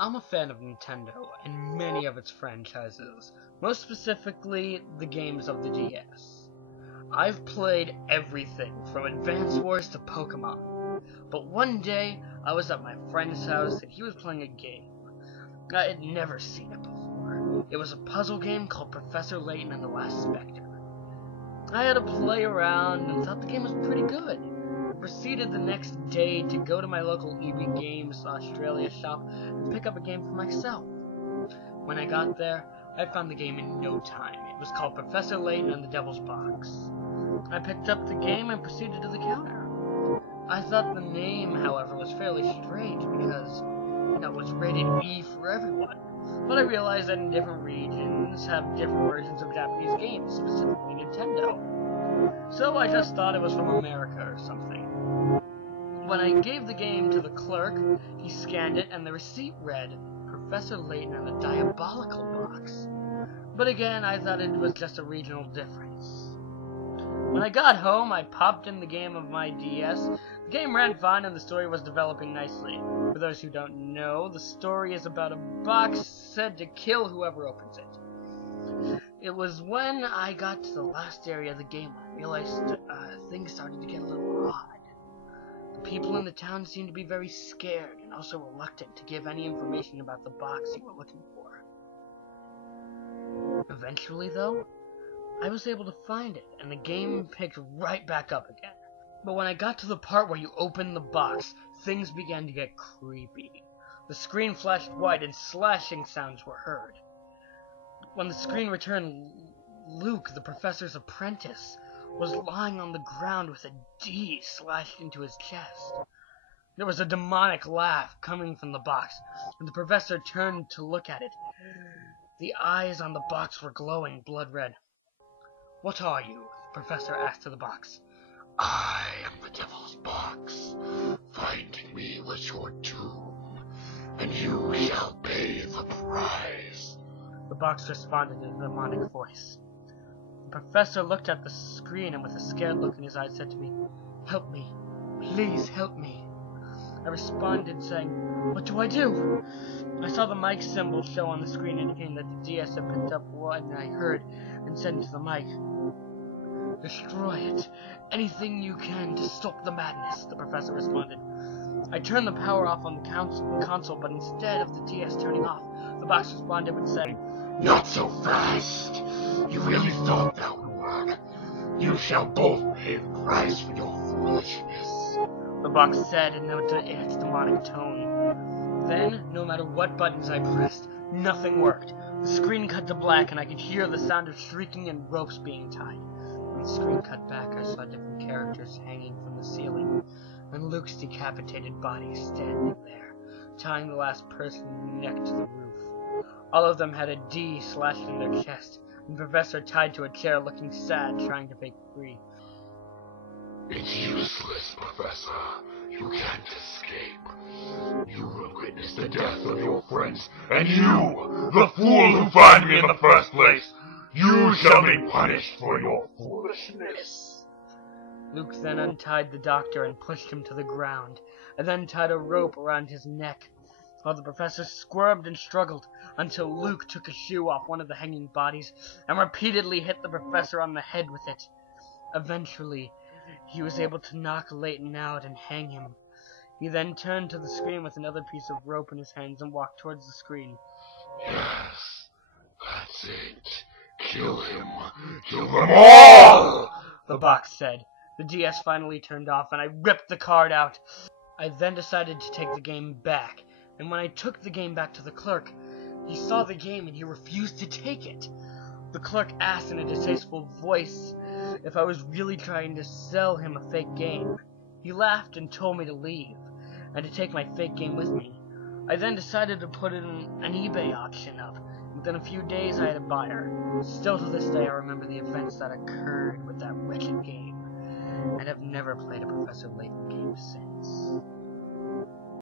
I'm a fan of Nintendo and many of its franchises, most specifically the games of the DS. I've played everything from Advance Wars to Pokemon, but one day I was at my friend's house and he was playing a game. I had never seen it before. It was a puzzle game called Professor Layton and the Last Spectre. I had to play around and thought the game was pretty good. I proceeded the next day to go to my local EB Games Australia shop and pick up a game for myself. When I got there, I found the game in no time. It was called Professor Layton and the Devil's Box. I picked up the game and proceeded to the counter. I thought the name, however, was fairly strange because it was rated E for everyone. But I realized that in different regions have different versions of Japanese games, specifically Nintendo. So I just thought it was from America or something. When I gave the game to the clerk, he scanned it and the receipt read, Professor Layton and the Diabolical Box. But again, I thought it was just a regional difference. When I got home, I popped in the game of my DS. The game ran fine and the story was developing nicely. For those who don't know, the story is about a box said to kill whoever opens it. It was when I got to the last area of the game when I realized things started to get a little odd. The people in the town seemed to be very scared and also reluctant to give any information about the box you were looking for. Eventually, though, I was able to find it, and the game picked right back up again. But when I got to the part where you open the box, things began to get creepy. The screen flashed white and slashing sounds were heard. When the screen returned, Luke, the professor's apprentice, was lying on the ground with a D slashed into his chest. There was a demonic laugh coming from the box, and the professor turned to look at it. The eyes on the box were glowing blood red. "What are you?" the professor asked of the box. "I am the Devil's Box. Finding me was your doom, and you shall pay the price," the box responded in a demonic voice. The professor looked at the screen and with a scared look in his eyes said to me, "Help me. Please help me." I responded saying, "What do I do?" I saw the mic symbol show on the screen indicating that the DS had picked up what I heard and said into the mic, "Destroy it. Anything you can to stop the madness," the professor responded. I turned the power off on the console, but instead of the DS turning off, the box responded with saying, "Not so fast. You really thought that would work. You shall both pay the price for your foolishness," the box said in its demonic tone. Then, no matter what buttons I pressed, nothing worked. The screen cut to black and I could hear the sound of shrieking and ropes being tied. When the screen cut back, I saw different characters hanging from the ceiling, and Luke's decapitated body standing there, tying the last person's neck to the roof. All of them had a D slashed in their chest, and the professor tied to a chair looking sad, trying to break free. "It's useless, Professor. You can't escape. You will witness the death of your friends, and you, the fool who found me in the first place, you shall be punished for your foolishness." Luke then untied the doctor and pushed him to the ground, and then tied a rope around his neck, while the professor squirmed and struggled until Luke took a shoe off one of the hanging bodies and repeatedly hit the professor on the head with it. Eventually, he was able to knock Layton out and hang him. He then turned to the screen with another piece of rope in his hands and walked towards the screen. "Yes, that's it. Kill him. Kill them all," the box said. The DS finally turned off and I ripped the card out. I then decided to take the game back, and when I took the game back to the clerk, he saw the game and he refused to take it. The clerk asked in a distasteful voice if I was really trying to sell him a fake game. He laughed and told me to leave, and to take my fake game with me. I then decided to put it in an eBay auction up. Within a few days I had a buyer. Still to this day I remember the events that occurred with that wretched game, and have never played a Professor Layton game since.